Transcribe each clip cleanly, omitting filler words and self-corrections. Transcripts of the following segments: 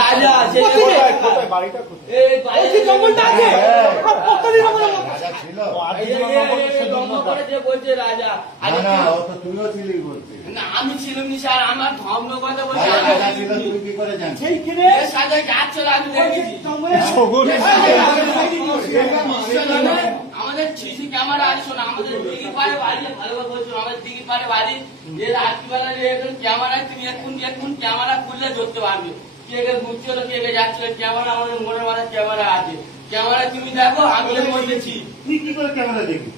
রাজা সে কোথায় কোথায় বাড়িটা কোথায়? এই বাড়ি জঙ্গলটা আছে কতদিন আমরা রাজা ছিল? দম্ভ করে যে বলছে রাজা না না, ও তো তুইও ছিলি বলছি। না আমি ছিলাম নি স্যার আমার ধর্ম কথা বলছে রাজা ছিল, তুই কি করে জানিস? সেইখানে এর সাথে যাচ্ছিল আমি দেখেছি আমাদের সিসি ক্যামেরা আছে শোনা আমাদের দিঘির পাড়ে বাড়ি ভালোভাবে বলছো আমাদের দিঘির পাড়ে বাড়ি যে রাত্রিবেলা এখন ক্যামেরা তুমি এখন ক্যামেরা খুললে ধরতে পারবে কে কে ঘুরছিল কে কে যাচ্ছিল ক্যামেরা আমাদের মনের মাথায় ক্যামেরা আছে ক্যামেরা তুমি দেখো আমি এর মধ্যেছি তুই কি করে ক্যামেরা দেখবি?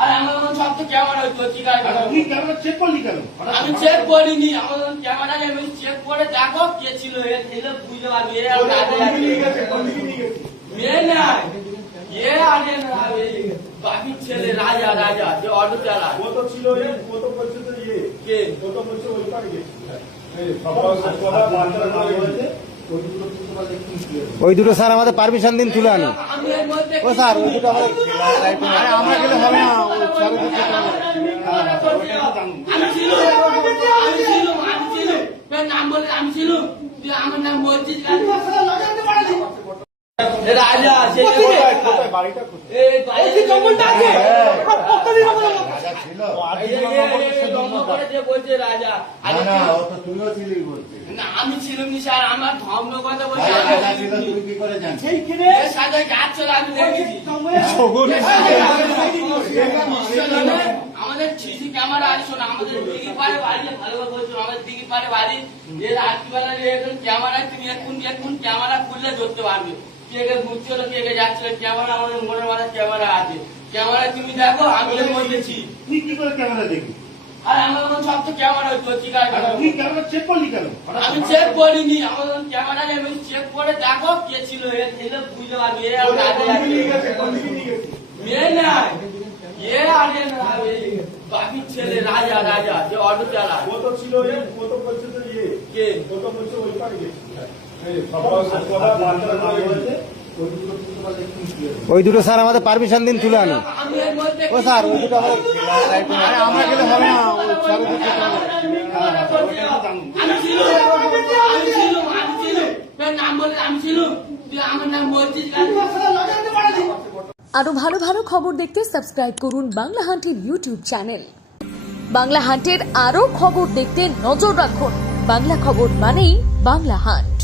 আর আমার সব তো ক্যামেরা হইতো ঠিক আছে তুই ক্যামেরা চেক করলি কেন? আমি চেক করিনি আমার ক্যামেরা আমি চেক করে দেখো কে ছিল এর ছেলে বুঝতে পারবি এর আর মেয়ে নাই এ আগে বাকির ছেলে রাজা রাজা যে অটো চালায় কত ছিল কত পর্যন্ত কে কত পর্যন্ত ওই পারে গেছে ওই দুটো স্যার আমাদের পারমিশন দিন তুলে আনো আমি এর মধ্যে ও স্যার ওই দুটো আমাদের আরে আমরা গেলে হবে না, ও স্যারের কাছে আমি ছিল নাম বলে আমি ছিল তুই আমার নাম বলছিস রাজা সে কোথায় কোথায় বাড়িটা কোথায়? এই বাড়ি জঙ্গলটা আছে কতদিন আমরা রাজা ছিল? দম্ভ করে যে বলছে রাজা না না, ও তো তুইও ছিলি বলছি। না আমি ছিলাম নি স্যার আমার ধর্ম কথা বলছে রাজা ছিল, তুই কি করে জানিস? সেইখানে এর সাথে যাচ্ছিল আমি দেখেছি আমাদের সিসি ক্যামেরা আছে শোনা আমাদের দিঘির পাড়ে বাড়ি ভালোভাবে বলছো আমাদের দিঘির পাড়ে বাড়ি যে রাত্রিবেলা এখন ক্যামেরা তুমি এখন ক্যামেরা খুললে ধরতে পারবে কে কে ঘুরছিল কে কে যাচ্ছিল ক্যামেরা আমাদের মনের মাথায় ক্যামেরা আছে ক্যামেরা তুমি দেখো আমি এর মধ্যেছি তুই কি করে ক্যামেরা দেখবি? আর আমার সব তো ক্যামেরা হইতো ঠিক আছে তুই ক্যামেরা চেক করলি কেন? আমি চেক করিনি আমার ক্যামেরা আমি চেক করে দেখো কে ছিল এর ছেলে বুঝতে পারবি এর আর মেয়ে নাই এ আগে বাকির ছেলে রাজা রাজা যে অটো চালায় কত ছিল কত পর্যন্ত কে কত পর্যন্ত ওই পারে গেছে ওই দুটো স্যার আমাদের পারমিশন দিন তুলে আনো আমি এর মধ্যে ও স্যার ওই দুটো আমাদের আরে আমরা গেলে হবে না, ও স্যারের কাছে আমি ছিল তোর নাম বলে আমি ছিল তুই আমার নাম বলছিস আরো ভালো ভালো খবর দেখতে সাবস্ক্রাইব করুন বাংলা হান্টের ইউটিউব চ্যানেল। বাংলা হান্টের আরো খবর দেখতে নজর রাখুন। বাংলা খবর মানেই বাংলা হান্ট।